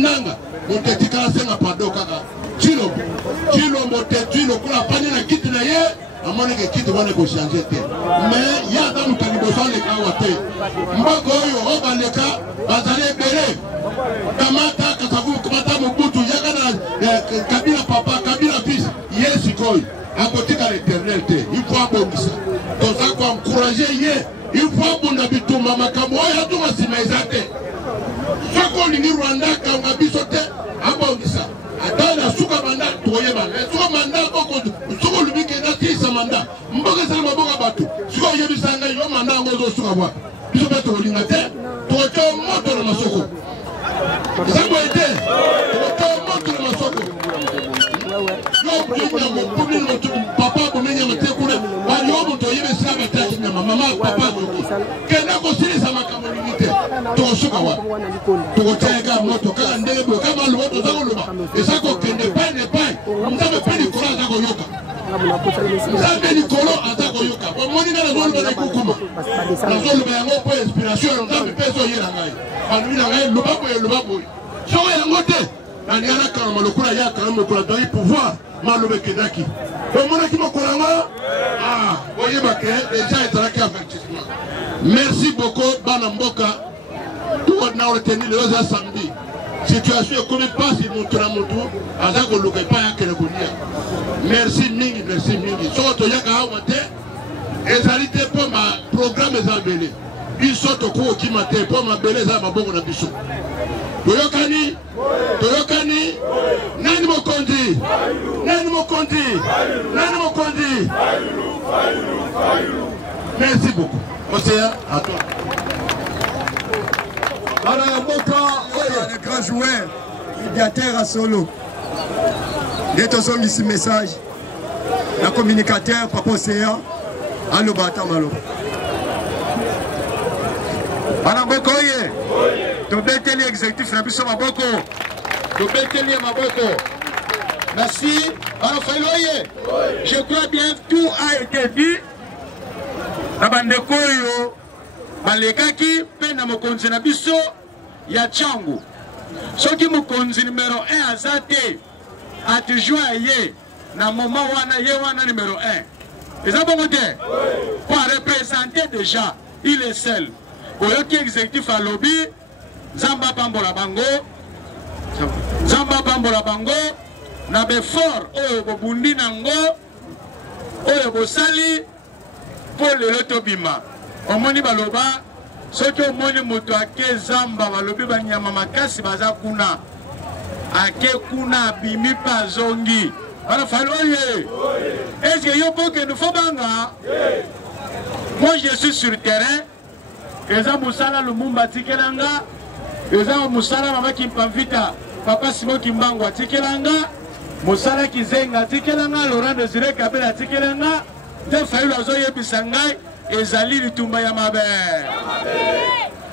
nanga motetika senga pado kaka chilo mote chilo kula pani na kiti na ye amone ke kiti wana ko changer te mais ya da mutani bosale ka wate mbako yo obaleka bazale bere kamata kasavu kamata mobutu yakana kabila papa kabila fils yes koi akotika l'éternel te il faut abondisa donc ça ko encourager ye il faut abonda bituma makambo ya tuma simaizate soko ni Rwanda ka bisote abondisa atana suka manda toyeba suka manda boko suko lubike na tisa manda mboga sana maboga batu suka yebisanga yo manda ngozo suka bwa biso beto linga te to moto na masoko zango ete to moto na masoko yo bringa mo kubini mo papa ko menya matekule bali yo moto yebisa beta nyama mama papa kena ko siri sama kama limite to suka wa to tega moto kala ndebo kama luoto zango luba esako kende pene pai mtabe pene kola zako yoka mtabe ni kolo azako yoka omoni na zolo na kukuma na zolo ba yango po inspiration mtabe peso yera ngai anu ina ngai lubabo so yango te na niana kama malokula ya kama mokula doi pouvoir malobe kedaki omona ki mokola nga voyez ba ke déjà etaraki avertissement merci beaucoup bana mboka tout na retenir le samedi situation comme passe mutura mutu azako luka pa ya kele kunia merci mingi so to yaka awate ezalite po ma programme ezabele biso to ko kimate po ma bele za mabongo na biso toyokani nani mokondi merci beaucoup Osea à toi Voilà, le grand joueur, médiateur à solo. Détosons ici message. La communicateur, Papa Osea, à l'Obata Malo. Voilà, Bokoye. Tobeteli exécutif, Nabiso Maboko. Tobeteli Maboko. Merci. Alors, Faloye, je crois bien tout a été dit. Nabandekoyo. Balekaki pena mokonzi na biso ya changu soki mokonzi numéro 1 azate atujua ye na moment wana ye wana numéro 1 eza bongo te pour représenter déjà il est seul oyoki exécutif à lobby zamba pambola bango na befort oyo bobundi nango oyo bosali pour lelo tobima omoni baloba soki omoni moto ake zamba balobi banyama makasi baza kuna ake kuna abimi pa zongi bana faloye est-ce que yo boke nous faut banga moi je suis sur terrain eza musala lumumba tikelanga eza musala mama kimpavita papa Simo Kimbangu atikelanga musala kizenga tikelanga Laurent Désiré Kabila tikelanga de failo azoyebisa ngai ezali litumba ya mabe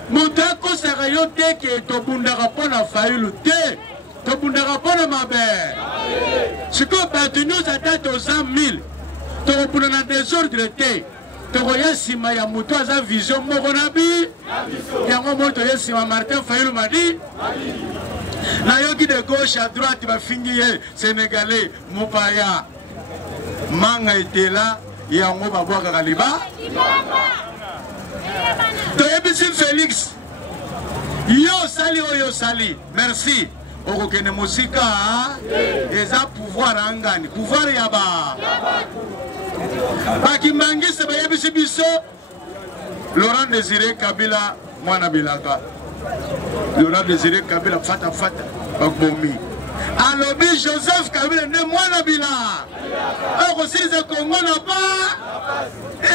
mutako sakayo te ke tobundaka pona failu te tobundaka pona mabe siko bato nyonso ata toza 1000 tokobunda na désordre te tokoya nsima ya moto aza vision moko na bi yango moko toya nsima Martin Fayulu madi nayoki de gauche à droite bafingi ye sénégalais mopaya manga etela yango babwakaka liba toyebisi Félix yo sali oyo sali merci okokende mosika eza pouvoir angani pouvoir ya bakimbangise bayebisi biso Laurent Désiré Kabila mwana bilaka Laurent Désiré Kabila fata bakomi alobi Joseph Kabila nde mwana bila okosiliza Kongo na ba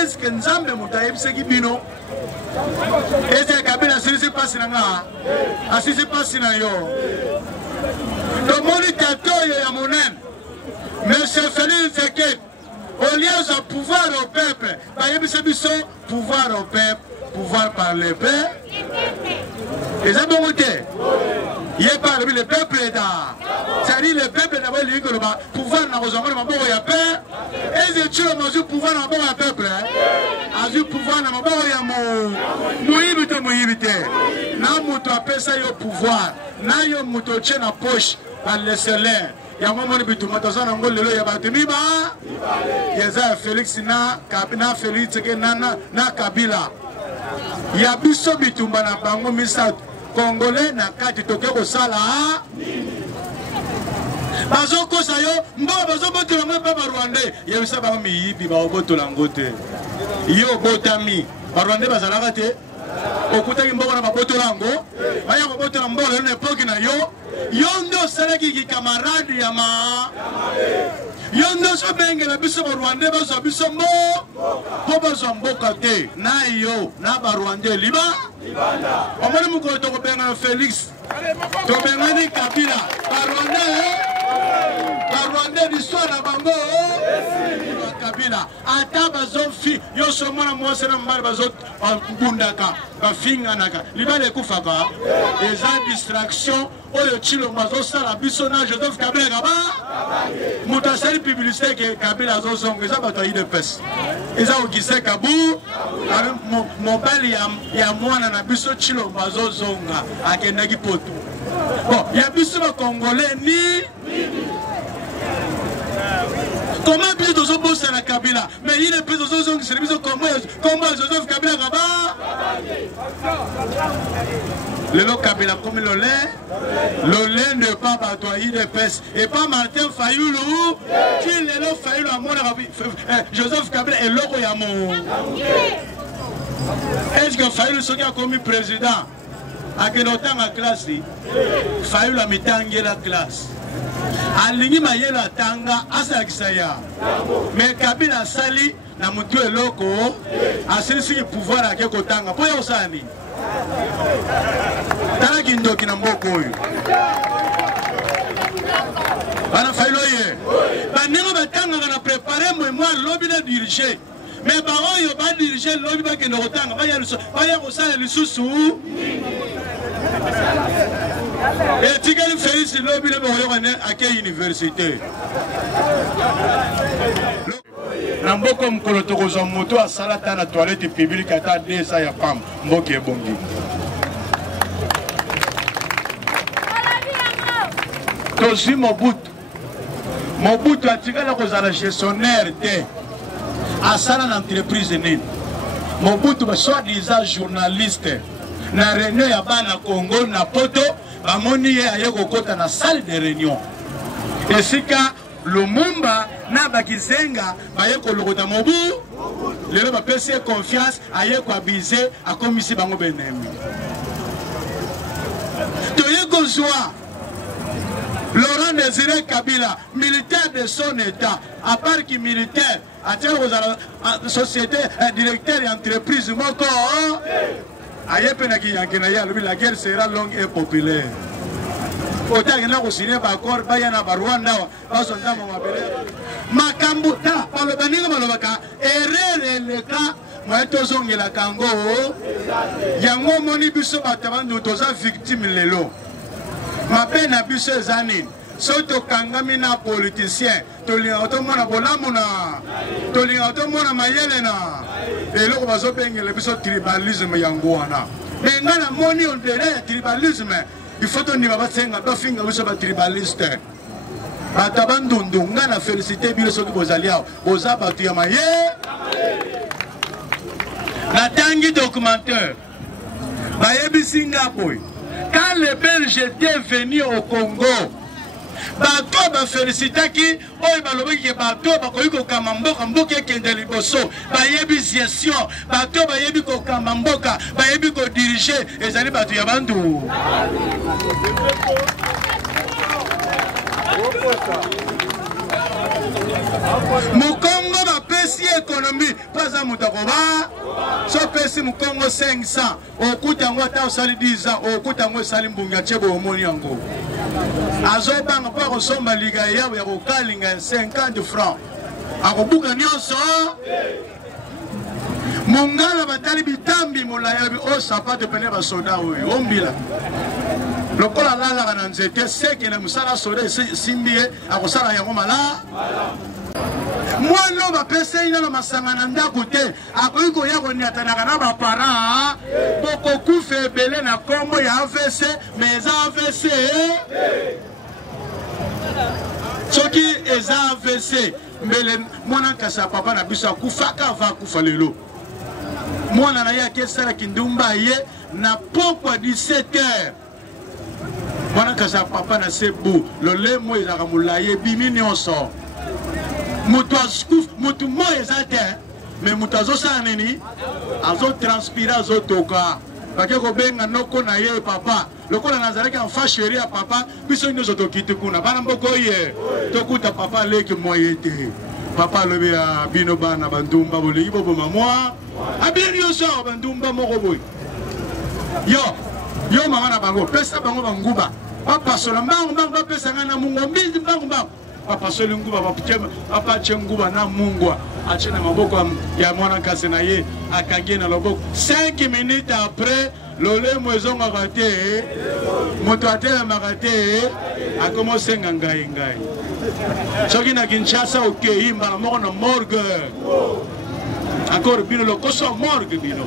est-ce que nzambe moto ayebisaki bino ese Kabila asilisi pasi na nga asilisi pasi na yo tomoni tato oyo ya monene monsieur Félix Tshisekedi au lieu de pouvoir au peuple bayebisi biso pouvoir au peuple pouvoir par le peuple eza bongo te ye parle le peuple là c'est-à-dire le peuple d'abord lui que le pouvoir na kozonga na maboko ya paix et je tue le pouvoir na maboko ya peuple azu pouvoir na maboko ya moyibi te na moto apesa yo pouvoir na yo moto tche na poche baleselaire yango moni bituma toza nango lelo ya bato miba yeza ya Félix na Félix ke na Kabila ya biso bitumba na bango misato Congolais na kati toke kosala bazokosa yo mboka bazobotola ngo mpe barwandais yebisa bango miyibi baobotola ngo te yo botami barwandais bazalaka te okutaki mboka na babotola yango baya kobotola mboka lelo na epoke na yo nde osalaki kikamarade ya yo nde ozobengela biso barwandais bazwa biso mpo bazwa mboka te na yo na barwandais omoni mokolo tokobengana Félix tobengani Kabila barwandais l'histoire na bango Kabila ata bazofi yo somona mwasi na mbali bazobundaka bafinganaka libala ekufaka eza distraction oyo Tshilombo azosala biso na Joseph Kabila kaba moto asali publicité ke Kabila azozonga eza bato ya UDPS eza okise kabu mobali ya mwana na biso Tshilombo azozonga akendaki poto bon ya biso bakongolais ni comment bien tous boss à la Kabila mais il est plus aux autres c'est biso comment Joseph Kabila kaba le lo Kabila comme le lait ne pas batoyer de pes et pas Martin Fayoulou qui le lo Fayoulou à mon Joseph Kabila et loko ya mon est-ce que Fayoulou ce qui a commis président à quel temps en classe Fayoulou a mis la classe alingi mayela tanga asalakisa ya mais Kabila sali na mutu eloko asilisi pouvoir ake kotanga po ya osani tala kindoki na mboko oyo bana Fayoulou ye banengo batangaka na préparer mémoire lobi na diriger mais baoyo ba diriger lobi bakende kotanga baya kosala lisusu et Tikali Félix lobi le boyone à quelle université na mboko mokolo tokozwa moto asala ta na toilette publique ata 200 ya pam mboka ebongi tozwi Mobutu atikala kozala gestionnaire te asala na entreprise nini Mobutu basoi-disant journaliste na réunion ya bana Congo na poto bamoni ye aye kokota na salle de réunion esika Lumumba na Bakizenga baye kolokota mobu lelo bapesi confiance aye koabize akomisi bango benemi toye kozwa Laurent Désiré Kabila militaire de son état à part qui militaire à tel aux société directeur et entreprise moko la guerre sera longue et populaire. Autant que nous signé par accord, Bayana Barwanda, Basonda Mabele. Makambuta, par le Baninga Malobaka, erreur le cas, Moetozong et la Kango, Yango Monibuso Batabandu, Toza victime lelo. Ma peine à Busso Zanin. Soto kangamina politicien tolinga otomona bolamuna tolinga otomona mayelena eloko bazobengela biso tribalisme yango wana benga na moni on dirait tribalisme il faut to niba batsenga dofinga biso ba tribaliste batabandundu ngana félicité bilo soki bozalia boza batu ya maye na tangi documentaire bayebi Singapour quand les Belges étaient venus au Congo bato ba félicitaki oyo balobaki ke bato bakoki kokamba mboka mboka ekende liboso bayebi gestion bato bayebi kokamba mboka bayebi kodirige ezali bato ya bandu Mukongo bapesi économie pas moto akoba so pesi Mukongo 500 okuta yango ata osali 10 ans okuta yango esali mbunga chebo omoni yango azobanga mpo akosomba liga yawe ya kokalinga 50 francs akobuka nyonso mongala batali bitambi molayabi o sapato pene basoda oyo ombila lokola lalaka na nzete seke na mosala soda simbi ye akosala yango mala mwana bapesa ina na masanga na ndako te akoki koya koniatanaka na baparent bokokufa ebele na kombo ya AVC mais eza AVC soki eza AVC mbele mwana kasa papa na biso akufaka ava akufa lelo mwana na ye akesalaki ndumba ye na pokwa 17h mwana kasa papa na sebu lolemo ezaka molaye bimi nyonso mutu moyo eza te mais mutu azosala nini azotranspire azotoka bake kobenga noko na ye papa lokola nazalaki enfant chéri ya papa biso nyonso tokiti kuna bana mboko ye tokuta papa aleki moye te papa alobi ya bino bana bandumba bolingi boboma mwa abili nyonso bandumba moko boye yo mama na bango pesa bango banguba bapasola mbangu bapesa nga na mungu mbizi mbangu bapasoli nguba bapache nguba na mungwa ache na maboko ya mwana kasi na ye akangi na loboko 5 minutes après lolemo ezongaka te moto atelemaka te akomosenga ngai soki na Kinshasa okei mbala moko na morgue encore bino lokoso morgue bino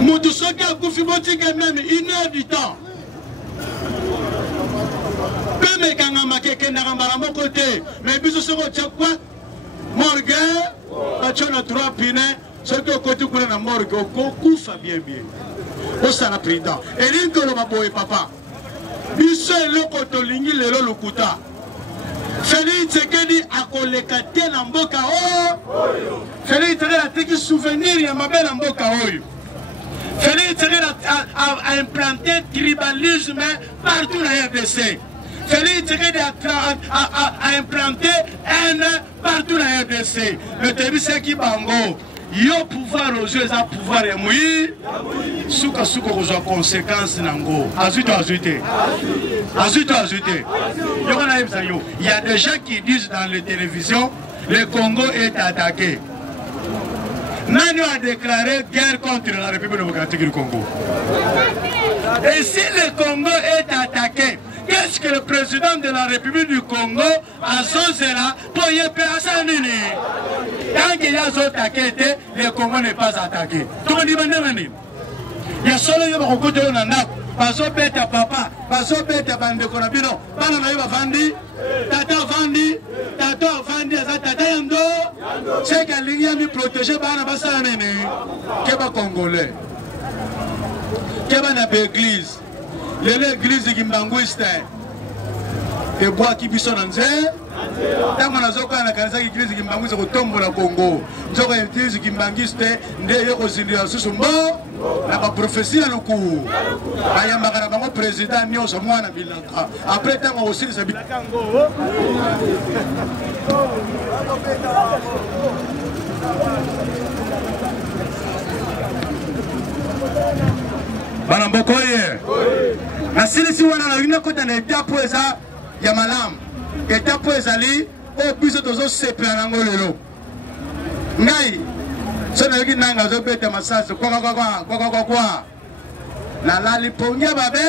moto soki akufi botika même 1 heure du temps peme kangama kekendaka mbala moko te mais biso soko tia kwa morgue batio na 3 pine soki okoti kuna na morgue okokufa bien osala président elingi koloba boye papa biso eloko tolingi lelo lokuta Félix Tshisekedi akoleka te na mboka oyo Félix Tshisekedi ateki souvenir ya mabe na mboka oyo Félix Tshisekedi a implanté tribalisme partout na RDC Félix Tshisekedi a implanté haine partout na RDC le tebiseki bango yo pouvoir aux yeux eza pouvoir ya moi suka kozwa conséquence nango azute yokana yebisa yo il y a des gens qui disent dans les télévisions le Congo est attaqué. Nani a déclaré guerre contre la République démocratique du Congo. Et si le Congo est attaqué, qu'est-ce que le président de la République du Congo a Zozela pour y personne? Tant qu'il y a attaqué, le Congo n'est pas attaqué. Tout le monde dit, il y a seulement un côté où on a bazo beta papa, bazo beta bande konabino, bana na yoba vandi, tata vandi, aza tata yando, c'est qu'à l'ingénieur mi protéger bana basa nene, keba congolais, keba na église, l'église qui m'anguiste, et bois qui bison en zé. Tango nazoka na kanisa ki crise kimbangisa kotombo na Congo nzoka crise kimbangiste nde yoko zindia susumbo na ba prophétie ya luku ayamba kana bango président nyonso mwana bilaka après tango aussi ça bitango bana mbokoye na silisi wana na yina kota na etapo eza ya malamu etapo ezali o biso tozo sepela nango lelo ngai so na yoki nanga zo beta masasi kwa la lali pongia babe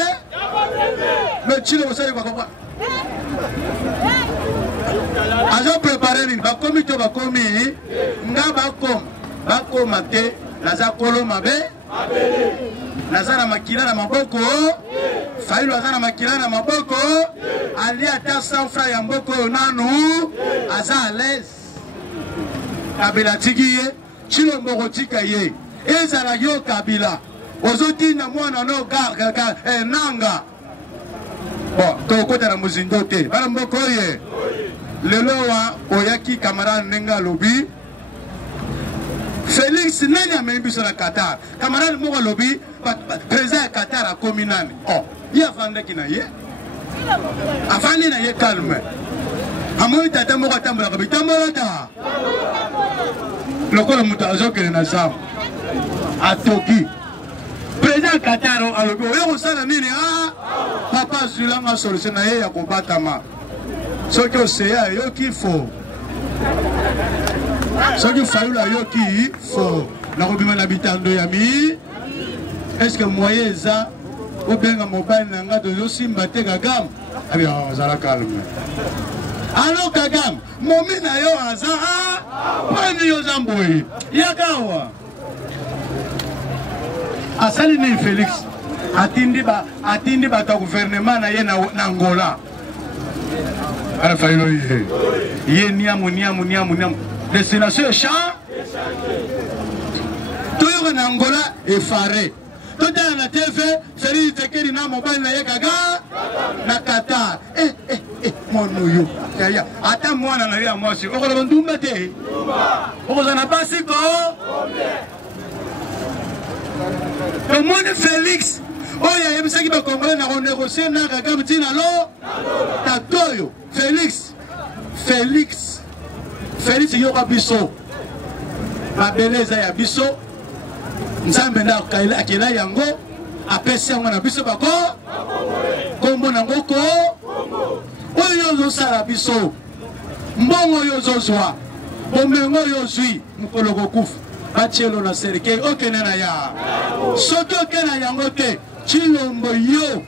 me chilo osali kwa azo préparer ni bakomi to bakomi nga bakoma te naza kolo mabe nazana makila na maboko Fayulu azana makila na maboko ali ata 100 francs ya mboko nanu aza à l'aise Kabila tikiye chilo mboko tika ye ezala yo Kabila ozoti na mwana no gar nanga bon tokota na muzindo te bala mboko ye lelo wa oyaki camarade nenga lobi Félix nani amembi sur la Qatar camarade moko lobi président ya Qatar a komi nani oh il a vendu qui n'a yé avant il n'a yé calme à moi il a moko tambola kabi tambola ta lokola mutazo que na sam a Toki président Qatar a lobi yo sala nini ah papa sulanga solution na ye ya kobatama soki oseya yo qu'il faut soki Fayulu yoki faut na kobima na bitando ya mi est-ce que moyen ça ou bien à mobile nanga de yosimba te gagam abi zala calme Alors Kagame, momi na yo azara, pani yo zamboyi. Yakawa. Asali ni Félix. Atindi ba ta gouvernement na ye na Angola. Ala failo ye. Ye niamu. Destination champ. Tout en Angola est faré. Tout dans la TV, Félix Tshisekedi na mobile na ye Kaga na Qatar. Mon nouyo. Yaya. Ata mwana na ya mwasi. Okola ndumba te. Okozana basi ko. Le monde Félix. Oh, il y a un qui va comprendre, on négocie, on a Kagame, Tatoyo, Félix, il y aura Bisso. Ma beleza ya Bisso, Nzambe na Akela Yango, apesi yango na Bisso bako, Kombo na Ngoko, Oyo zo sala Bisso, Mbongo yo zo zwa, Bomengo yo zwi, Mukoloko kufu, Bachelo na serikali, okene na ya, Soto okene na yango te, Chilombo yo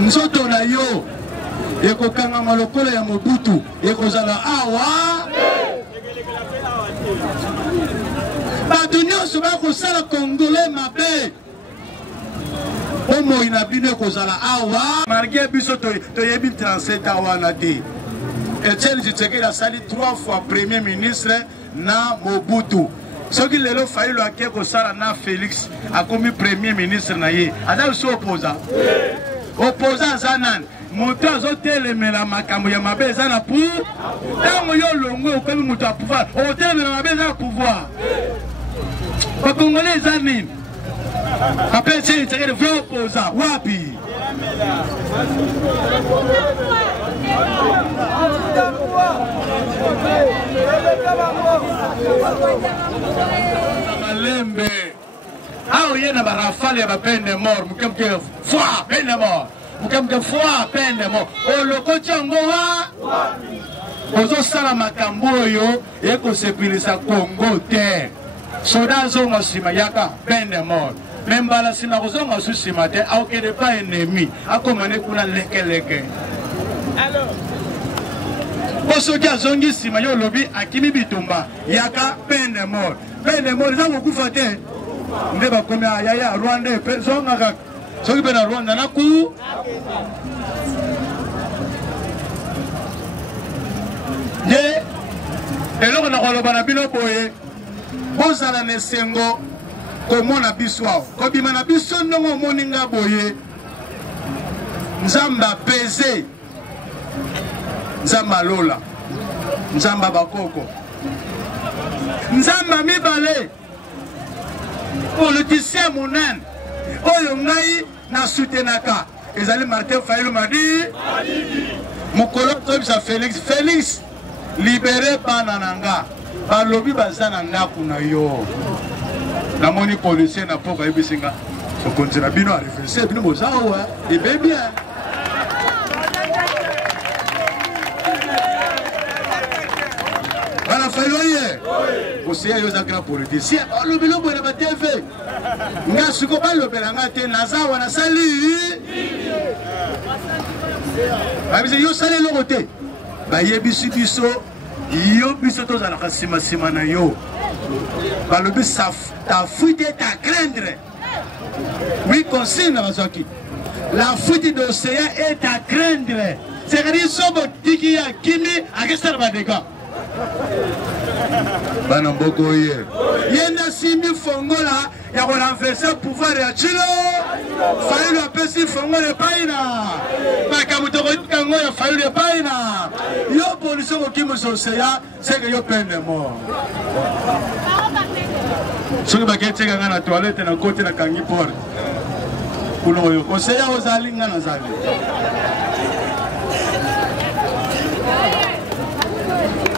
nzoto na yo ekokanga malokolo ya Mobutu ekozala awa bato nyonso bakosala congolais mabe omoi na bino ekozala awa marge biso toyebi 37 awana te Etienne Tshisekedi asali 3 fois premier ministre na Mobutu. Ce qui est le failli le hacker au Sarana Félix a commis premier ministre naïe. Ada aussi opposant. Opposant Zanan. Montant aux hôtels mais la macamu ya mabe zana pour. Tant yo longo comme montant à pouvoir. Hôtel mais la mabe zana pouvoir. Pas congolais zanin. Après c'est le vrai opposant. Wapi. Malembe. Ah, il y a un rafale, il y a peine de mort. Moukamke foi, peine de mort. Moukamke foi, peine de mort. Oh, le coach Angoa. Ozo sala makambo yo, eko sepilisa Congo te. Soda zongo sima yaka, peine de mort. Même bala sina zongo su sima te, auke de pas ennemi. Akomane kuna leke. Alors. Osoki azongi sima yo lobi akimi bitumba yaka peine de mort. Peine de mort, ça beaucoup faté. Ndeba komi ayaya Rwanda pe zonga ka. Soki pe na Rwanda na ku. Ye eloko na koloba na bino boye. Bozala ne sengo komona biswa. Kobima na biso ndongo moninga boye. Nzamba peze. Nzamba lola, Nzamba bakoko, Nzamba mibale, politicien mounen, oyo ngai na soutenaka. Ezali Martin Fayulu m'a dit, mukolo tobisa Félix, libéré banananga, balobi bazananga kuna yo. La moni policier na poko ebisinga, so konzera bino a réfléchir, bino bozawa, et bien. Aussi, il y a un grand politicien. Le bilan de la TV. Il y a ce qu'on va le faire. Il y a un salut. Il y a un salut. Il y a un biso. Il y a un biso. Il y a un biso. Le biso, ta fuite est à craindre. Oui, consigne la fuite d'océan est à craindre. C'est-à-dire que si on a Kimi, à quest ce que ça va faire? Bana mboko ye yenda simi fongola ya ko renverser pouvoir ya Chilo Fayulu apesi fongola paina makamuto ko kango ya Fayulu paina yo police ko kimu soseya c'est que yo peine mort soki baketi nga na toilette na côté na kangi porte kuno yo oseya ozali nga na zali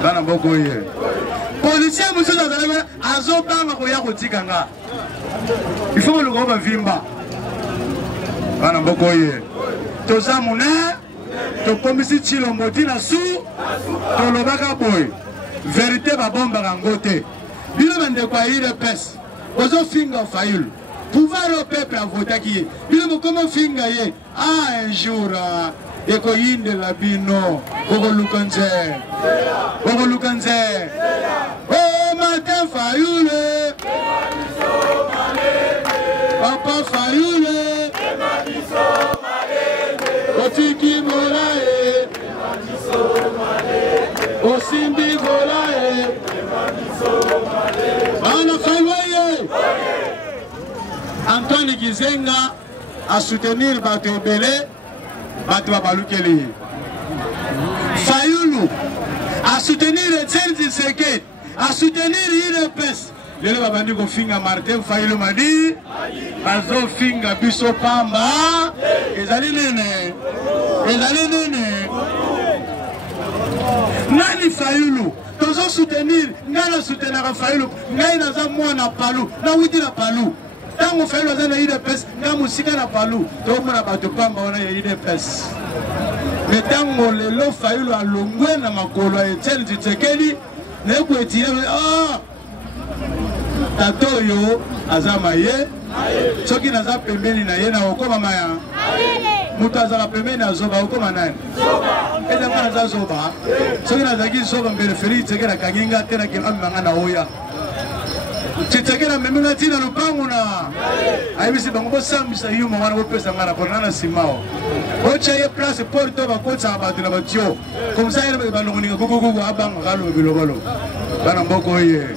bana mboko ye policier monsieur Zazalema azobanga koya kotikanga il faut que le groupe vimba bana mboko ye toza muna to komisi Tshilombo tina su to lobaka boy vérité ba bomba rangote bino bande kwa ile pes ozo finga Fayulu pouvoir au peuple à voter qui bino comment finga ye un jour ekoyindela bino okolukanze oh Martin Fayulu Papa Fayulu Otiki Molae Osimbi Molae Bana Fayulu Antoine Gizenga a soutenir Bato Belé Bato Balukeli Fayulu a soutenir Etienne Tshisekedi a soutenir IDPS lelo babandi kofinga Martin Fayulu madi bazo finga biso pamba ezali nene nani Fayulu tozo soutenir ngana soutenir Fayulu ngai naza mwana palu na witi na palu tango Fayulu aza na IDPS ngamu sika na palu to mona bato pamba wana ya IDPS mais tango lelo Fayulu alongwe na makolo ya Etienne Tshisekedi neko etire tato yo azama ye soki naza pembeni na ye na okoma maya mutu azala pembeni na zoba okoma nani eza nga naza zoba soki nazalaki zoba mbele Félix Tshisekedi akanginga te nakemamimanga na oya Tshisekedi ameminga ntina lupangu na ayebisi bango bosambisa yuma wana bopesa nga na mpona na nsima otya ye place porto bakotisaka bato na batio komsa ye balongoninga kukukuku abangaka lobe bilobolo bana mboko oye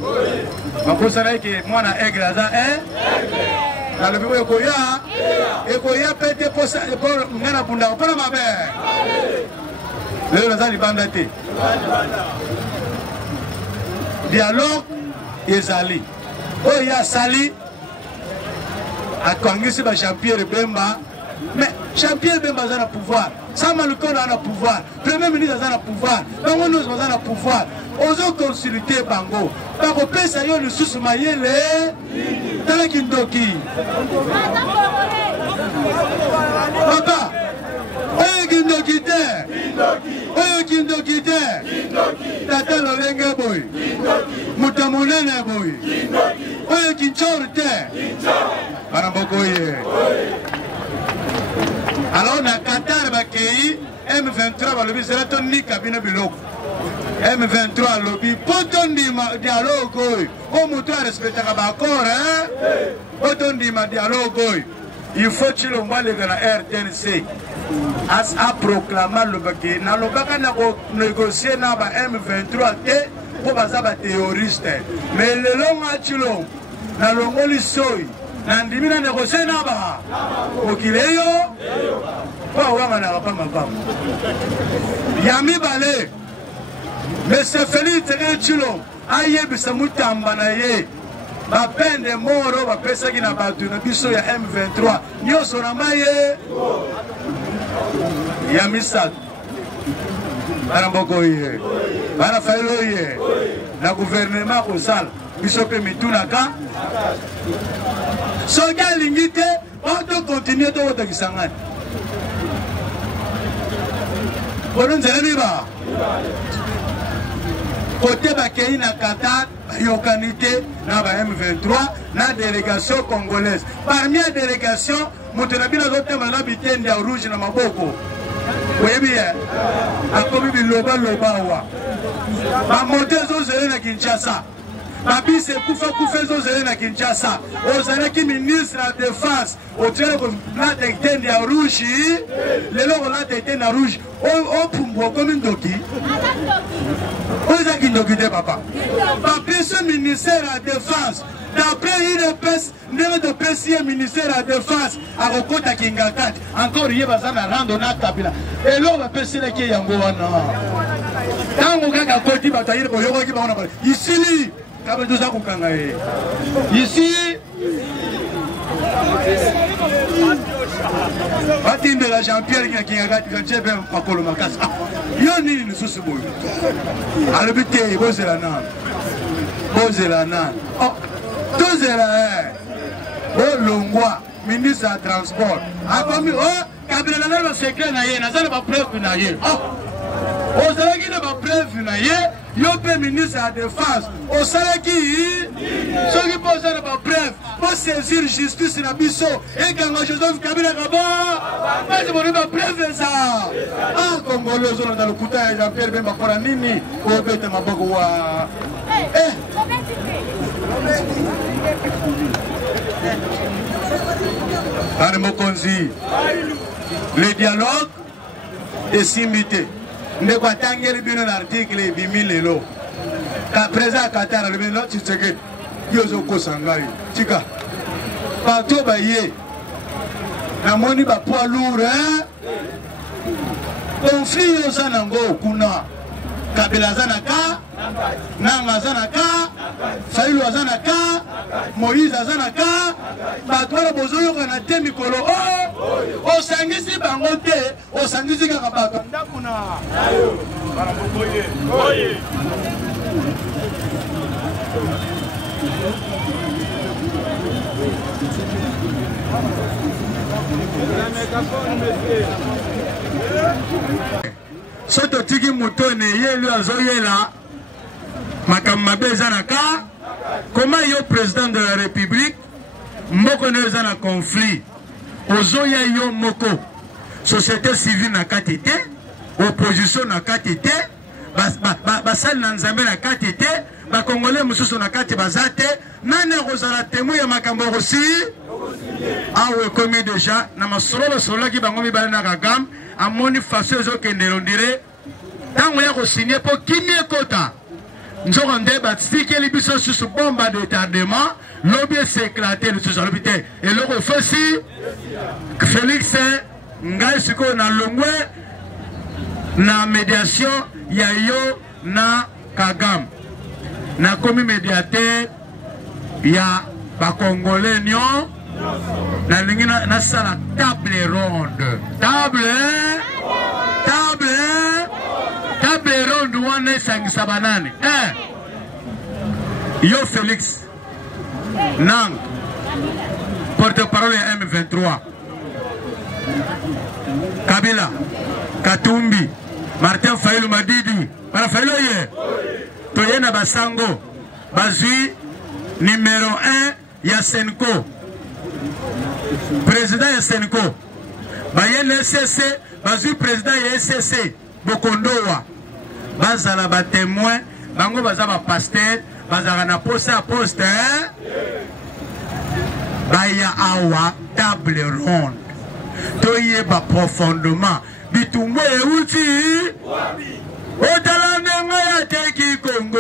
bakosana eke mwana aigle aza nalobi oyo ekoya pete po nga na bundaka mpona mabe lelo naza libanda te dialogue ezali oyo ye asali akangisi ba Jean-Pierre Bemba mais Jean-Pierre Bemba aza na pouvoir Sama Lukonde aza na pouvoir premier ministre aza na pouvoir bango nyonso baza na pouvoir ozoconsulte bango bakopesa yo lisusu mayele tala kindoki papa oyo kindoki te tata lolenge boy muta monene boy oyo kinchor te bana mboko ye alors na Qatar bakei M23 balobi zela tonika bino biloko M23 alobi poto ndima dialogue oyo o moto arespectaka bakor poto ndima dialogue oyo il faut Tshilombo aleka na RTNC a proclama lobaki nalobaka na konégocier na ba M23 te po baza baterroriste mais lelo nga Tshilombo nalongoli soi na ndimi na négocie na ba mokili eyo po awanga na kapamapama ya mibale Monsieur Félix Tshisekedi ayebisa mutamba na ye bapende moro bapesaki na bato na biso ya M23 nyonso na maye ya misato bana mboko ye bana Fayulu ye na gouvernement kosala biso mpe mitunaka soki alingi te oto continue tokotokisa ngani bono nzela miba côté bakei na Qatar bayokani te na ba M23 na délégation congolaise parmi la délégation moto na bino azotema na bitende ya rouge na maboko oyebi ye akomi bilobaloba awa bamoto ezozele na Kinshasa babisi ekufa ezozele na Kinshasa ozalaki ministre ya défense otiele kolata etende ya rouge lelo kolata etende ya rouge opumbu okomi ndoki oyo ezaki ndoki te papa bapesi ministère ya défense d'après IDPS ndenge topesi ye ministère ya défense akokota kinga kati encore ye baza na rando na Kabila eloko bapesilaki yango wana ntango kaka koti bato ayiri boyokoki bango na bale isili kabe toza kokanga ye isi batindela Jean-Pierre kinga kati kantie mpe makolo makasi yo nini lisusu boyo alobi te bozela nani tozela bolongwa ministre ya transport akomi Kabila nazali basekret na ye nazali bapreuve na ye ozalaki na bapreuve na ye yo pe ministre à défense au salaki soki posa na ba bref pour saisir justice na biso et quand Joseph Kabila kaba pas de ba bref ça ah congolais zo na lokuta ya Jean-Pierre Bemba kora nini o bete maboko wa Anne Mokonzi le dialogue est simité. Ne quoi tanguer bien l'article et 2000 lelo. Ka présent Qatar le bien tu sais que yozo ko sangari. Tika. Partout baye. Na moni ba poids lourd hein. Conflit yo sanango kuna. Kabila zanaka, Nanga zanaka, Fayulu zanaka, Moïse zanaka, Batwala bozoyo kana te mikolo o sangisi bangote, o sangisi kaka bato ndakuna. Bana bokoye. Oye. Soto tiki mutone yelu azoyela makammabe zanaka comment yo président de la république moko ne zana conflit ozoya yo moko société civile na katete opposition na katete basali na nzambe na katete ba congolais mususu na kati bazate nani kozala témoin ya makambo aussi awe komi déjà na masolo solo ki bango mibale na kagam amoni faso ezokende londire tango ya kosigner po kimie kota nzoko nde batikeli biso susu bomba de tardement lobi s'éclater le susu alobi te eloko efesi Félix ngai sikoyo na longwe na médiation ya yo na kagam na komi médiateur ya bakongolais nyo na lingi na sala table ronde table ronde wana esangisa banani yo Félix Nang porte-parole ya M23 Kabila Katumbi Martin Fayulu Madidi para Fayulu ye toyena basango bazui numéro 1 ya Senko président ya Senko bayele SCC bazui président ya SCC Bokondowa bazala ba témoin bango bazaba pasteur bazala na poste baya awa table ronde toyeba profondément bitumbo euti otala ndenga ya teki Kongo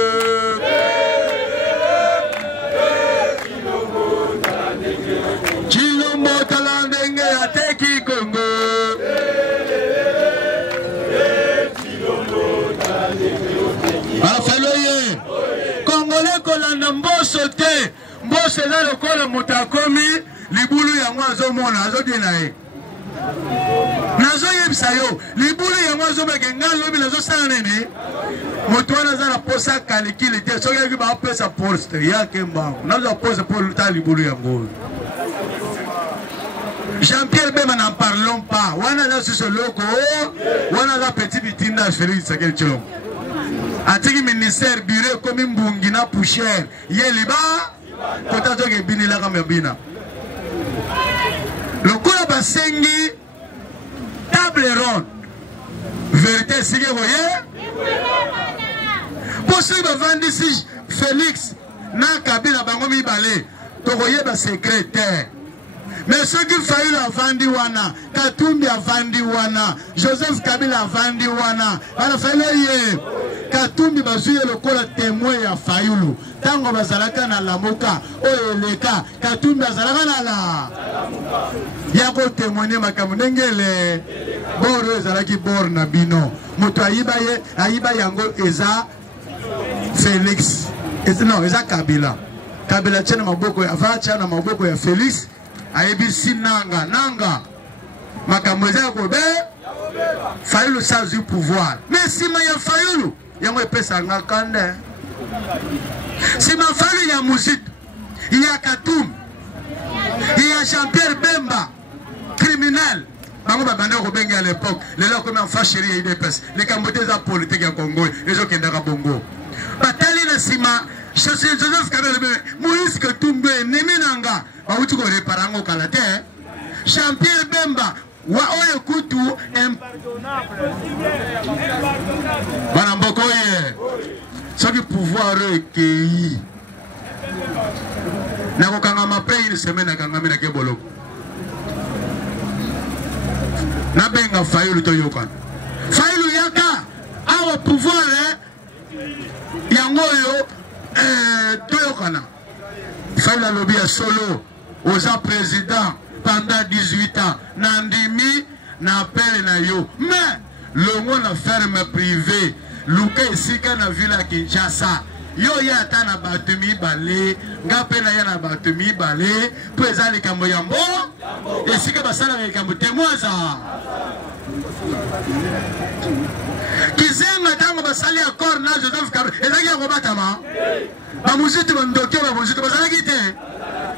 Chilombo tala ndenga ya teki Kongo Alafaloye Congolais kolanda mboso te mboso na lokola mutakomi libulu ya mwazo mona azodina ye nazo yebisa yo libulu ya mwazo bekenga lobi nazo sana nene motwana za na posa kalikili te soki yaki ba pesa poste yake mbango nazo posa pour ta libulu ya ngolo Jean-Pierre Bemba n'en parlons pas wana la sur ce loco wana la petit bitinda Félix Tshisekedi Tshilombo atiki ministère bureau comme mbungi na poussière yeliba kota toke binila kama bina lokola basengi table ronde vérité sige voye posi bavandi si Félix na Kabila bango mibale tokoye ba secrétaire mais ce qu'il fallait avandi wana Katumbi avandi wana Joseph Kabila avandi wana ala fallait Katumbi bazuye lokola témoin ya Fayulu tango bazalaka na lamuka oyeleka Katumbi azalaka na la ya ko témoigner makambo ndengele boro ezalaki bor na bino moto ayiba yango eza Félix non eza Kabila tshena maboko ava tshena maboko ya Félix ayebisi nanga makambo eza kobe Fayulu sans du pouvoir mais sima ya Fayulu yango epesa nga kande sima Fayulu ya muziki ya Katumbi ya Jean-Pierre Bemba criminel bango babanda kobenga à l'époque lelo comme en fâcherie ya IDPS les cambotés za politique ya Congo ezokendaka bongo batali na sima Joseph Kabila Moïse Katumbi nemenanga bauti ko reparango kala te Jean-Pierre Bemba wa oyo kutu bana mbokoye soki pouvoir ekei na kokanga mape une semaine akangami na keboloko na benga Fayulu toyoka Fayulu yaka awa pouvoir yango yo toyokana Fayulu alobi ya solo oza président pendant 18 ans nandimi na appel na yo mais longo na ferme privée luka esika na ville ya Kinshasa yo ya ata na bato mibale nga mpe na ya na bato mibale mpo eza likambo yambo esika basalaka likambo temoaza kizenga ntango basali accord na Joseph Kabila ezalaki ya kobatama bamosusu bandoki bamosusu bazalaki te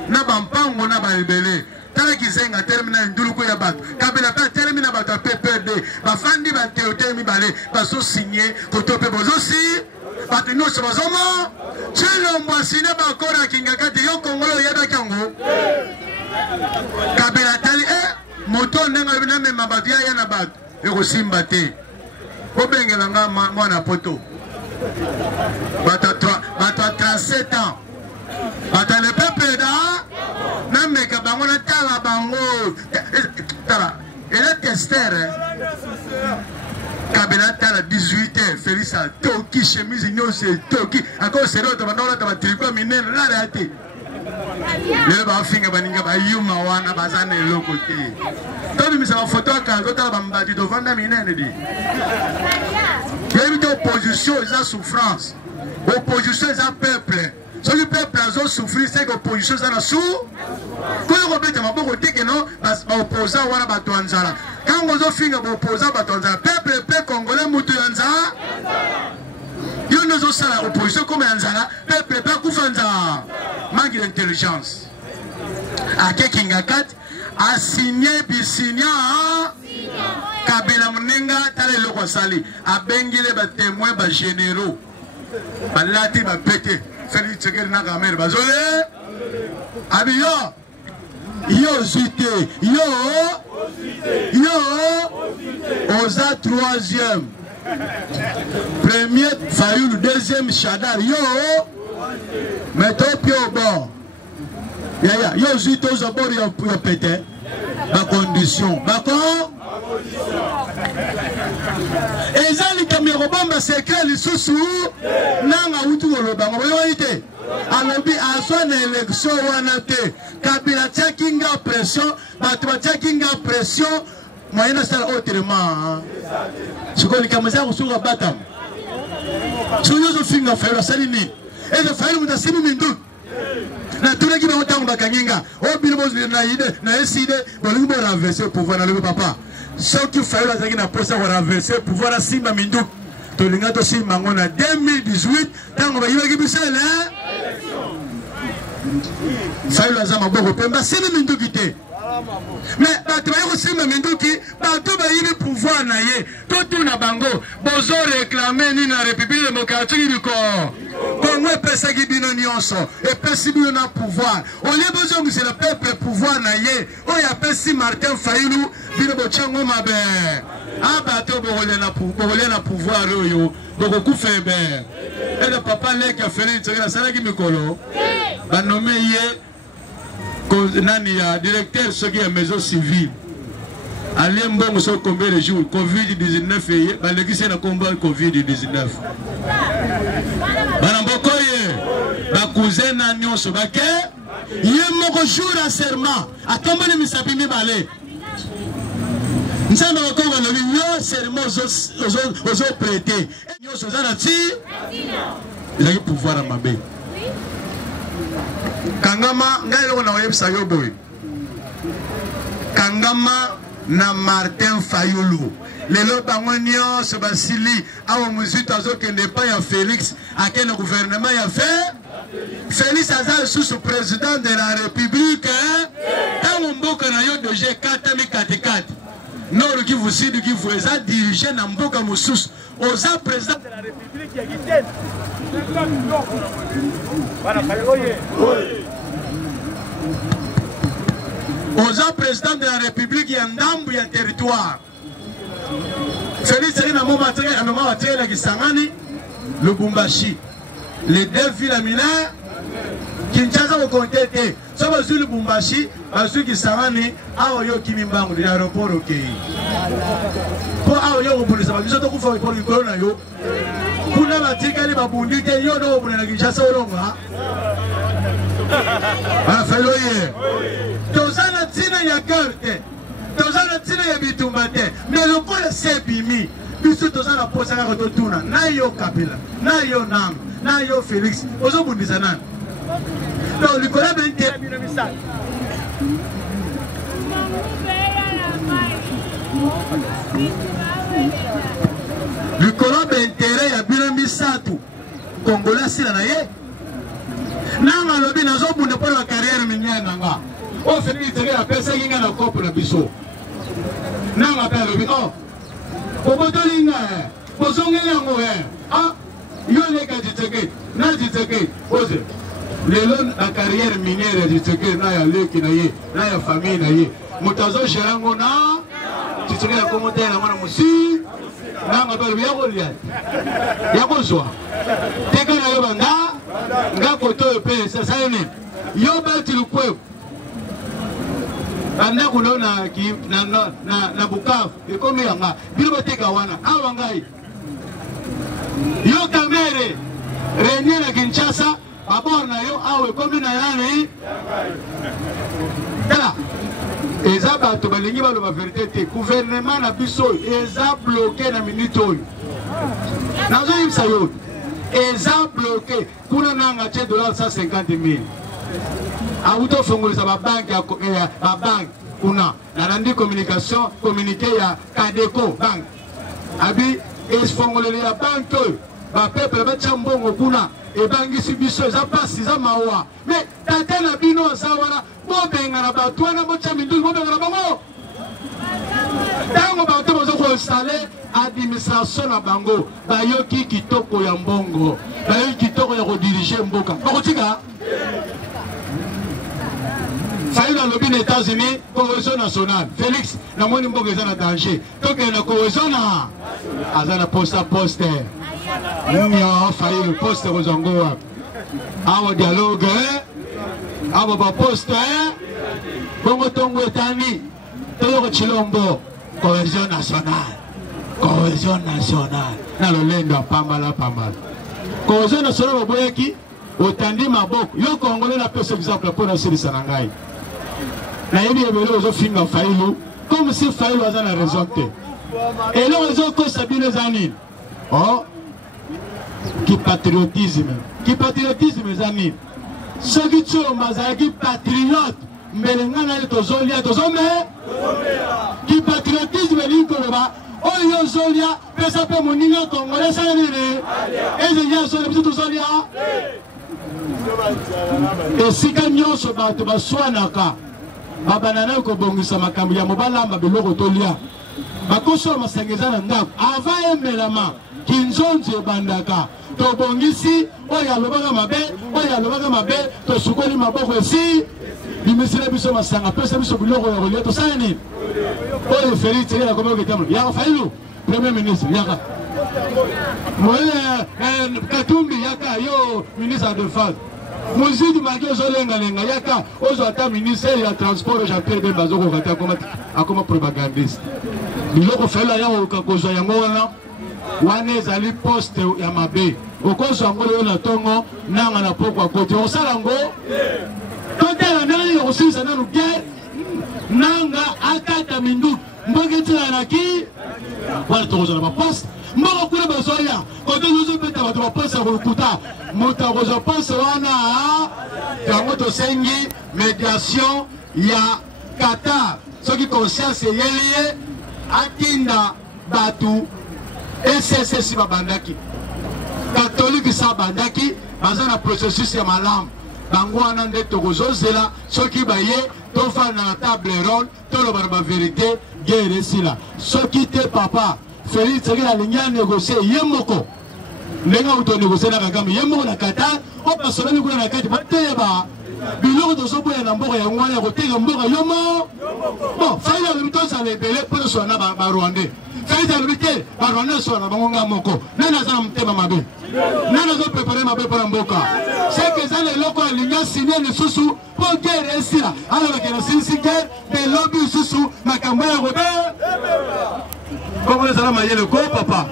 na bampango na baebele tala kizenga termi na nduluku ya bato Kabila mpe termi na bato ya PPD bafandi bateote mibale bazosinye koto mpe bozosi bato nyonso bazomo Tshilombo asine bakora akingaka te yo Kongolo oyebaki yango Kabila tali moto ndenge alobi namema bato yaya na bato ekosimba te obengela nga mwana poto bato ya 37 ans bato ya le peuple da nameka bango natala bango tala ela testere Kabila tala 18h Félix a toki chemise nyonso toki encore sérieux to bandola to batriko minene la rate le ba finga baninga ba yuma wana bazana eloko te to mi sa photo ka to tala bambati to vanda minene di Kemi to opposition eza souffrance opposition eza peuple so le peuple a souffrir c'est que opposition eza na sou ko ko beta maboko teke no ba opposa wana bato anzala quand on finga ba opposa bato anzala peuple congolais mutu anzala yo nous sala opposition comme anzala peuple pas kufanza manque d'intelligence a kekinga kat a signé bisinya Kabila munenga tale loko sali a bengile ba témoin ba généraux balati ba pété Félix Tshisekedi na kamera bazole abiyo yo zité yo oza troisième premier Fayulu deuxième Chadar yo meto au bord yo zité oza bord yo pété ba condition ezali kamero bomba secret lisusu nanga utu lobanga boyoite alobi azwa na élection wana te Kabila tiakinga pression bato batiakinga pression moyena sala autrement sikoli kamaza kusuka batam suyozo finga Fayulu salini eze Fayulu mutasimu mindu na tuna kiba otango bakanginga obino bozo na ide na eside bolingo renverser pouvoir na le papa soki Fayulu azaki na posa ko renverser pouvoir na simba mindu tolinga to simba ngona 2018 tango bayibaki bisele Fayulu azama boko pemba sini mindu kite mais bato bayiko simba mindu ki bato bayibi pouvoir na ye to tuna bango bozo réclamer ni na République démocratique du Congo epesaki bino nyonso epesi bino na pouvoir olie bozongisa le peuple pouvoir na ye oyo apesi Martin Fayulu bino bochango mabe abato bokolia na pouvoir oyo bokokufa ebe ele papa leki afeli Tshisekedi asalaki mikolo banome ye nani ya directeur soki ya maison civile alie mbongo so combien de jours Covid-19 eye balekisi na komba Covid-19 bana mbokoye bakuze na nyonso bake ye moko jour à serment atombani misapi mibale nzambe bakongo lobi yo serment ozo prêter nyonso za na ti ezaki pouvoir mabe kangama ngai eloko na oyebisa yo boye kangama na Martin Fayulu lelo bango nyonso basili awa muzitu azokende pa ya Félix akende gouvernement ya Félix aza lisusu président de la République tango mboka na yo deje katami katikati Nord Kivu Sud Kivu eza dirige na mboka mosusu oza président de la République ya Kitene. Oza président de la République ya ndambu ya territoire. Félix Tshisekedi a moment attiré la Kisangani, Lubumbashi. Les deux villes mineures, Kinshasa au Kontete. Ça va sur Lubumbashi, va sur Kisangani, Aoyo Kimimbangu, l'aéroport au Kei. Pour Aoyo, pour les amis, surtout pour le corona, pour la matique, les babounis, yo no, pour la Kinshasa au Longa. Ah, Féloye. Tozana Tina Yakarte. Tozana Tina Yabitumbate. Mais le coup de Sebimi. Puisque Tozana Posana Rototuna. Na yo Kabila. Na yo Nam. Na yo Félix. Ozo Bundizanan. Donc, le collègue intérêt. Le collègue intérêt à Birambi Satou. Congolais, c'est la naïe. Nanga lobi nazo bunda pour la carrière mignonne nanga. O Félix Tshisekedi appelle ça kinga na coupe na biso. Nanga appelle lobi oh. Obotolinga bozonge yango ah yo le ka Tshisekedi na Tshisekedi ose. Lelo la carrière minière de Tshisekedi na ya leki na ye na ya famille na ye. Mutazo sherango na Tshisekedi akomote na mwana musi. Nanga appelle ya golia. Ya kozwa. Teka na yo banda nga koto yo pe sa sayene yo bati lukwe anda kuno na Bukavu ekomi yanga bilo bateka wana awa ngai yo kamere renye na Kinshasa babor na yo awe ekomi na yani tala eza bato balingi baloba verité te gouvernement na biso eza bloqué na minute oyo nazo yimsa yo eza bloqué kuna nanga che dollar 150,000 auto fongolisa ba banque ya ba banque kuna na nandi communication communiqué ya Kadeco bank abi esfongolele ya banque ba peuple ba chambongo kuna e bangisi biso eza pasi za mawa mais tata na bino sawana bo benga na ba twana bo chamindu bo benga na bango tango ba to bozo ko installer administration na bango bayoki kitoko ya mbongo bayoki kitoko ya kodiriger mboka bakotika Faïla lobby des États-Unis cohésion nationale Félix na moni mboka eza na danger toke na cohésion na azana posta poster nyo faïla poster kozango awa dialogue awa ba poster bongo tongo etani toyo Chilombo cohésion nationale cohésion nationale na lolendo pambala pambala cohésion nationale boyeki otandi maboko yo congolais na pesa exemple pour na siri sanangai na yebi ebele ozo finga Fayulu comme si Fayulu aza na raison te et là ozo ko sabine zani oh qui patriotisme zani soki tso mazaki patriote mbelenga na tozolia tozome qui patriotisme liko ba oyo zolia pesa pe moninga congolais ça nini ezenya so biso tozolia et sika nyonso bato baswanaka babanana ko bongisa makambo ya mobalamba biloko tolia bakoso masangeza na ndako ava emelama kinzonzi ebandaka to bongisi oyo alobaka mabe to sukoli maboko esi bimisile biso masanga pesa biso biloko ya kolia to sani oyo Félix Tshisekedi akomi oketamo ya Fayulu premier ministre yaka moye Katumbi yaka yo ministre de défense Muzidi Magio Zolenga yaka ozo ata ministère ya transport Jean-Pierre Bemba zoko kata akoma propagandiste biloko fela ya okakozwa yango wana ezali poste ya mabe okozwa yango yo na tongo nanga na pokwa kote osala ngo totela nani osilisa nanu guerre nanga akata minduki mboke tilanaki wala tokozwa na baposte mboko kuna bazoya kote zozo peta bato baposte ya kolukuta moto akozwa poste wana yango tosengi médiation ya Qatar soki conscience eyeli ye atinda bato SSS babandaki catholique sa bandaki baza na processus ya malamu bango wana nde tokozozela soki baye tofanda na table ronde tolobana ba vérité guerre esila soki te papa Félix Tshisekedi alingi anégocier ye moko ndenge auto négocier na Kagame ye moko na Qatar o basolani kuna na kati bateyeba biloko tozoboya na mboka yango wana ya koteka mboka yomo bon faila alobi tozala ebele mpo tosala na barwandais faila alobi te barwandais sola na bango nga moko nani aza na motema mabe nani azoprepare mabe mpo na mboka seke eza na eloko alingi asinie lisusu mpo guerre esila alobake na silisi guerre belobi lisusu makambo ya kobe komona ezala mayele ko papa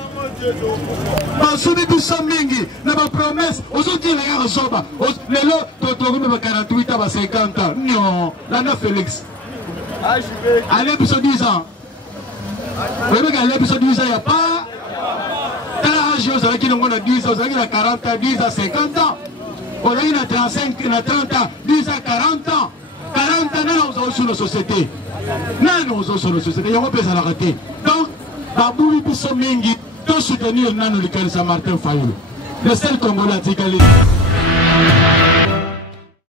basubi biso mingi na bapromese ozokila kaka zoba lelo tokomi ba 48 ans ba 50 ans non landa Félix ale biso 10 ans oyebeka ale biso 10 ans ya pa tala age ozalaki nango na 10 ans ozalaki na 40 ans 10 ans 50 ans ozalaki na 35 na 30 ans 10 ans 40 ans 40 ans nana ozaosu na société nani ozosu na société yango mpe ezalaka te donc babuli biso mingi to soutenir nano likanisa Martin Fayulu le seul Congolais atikali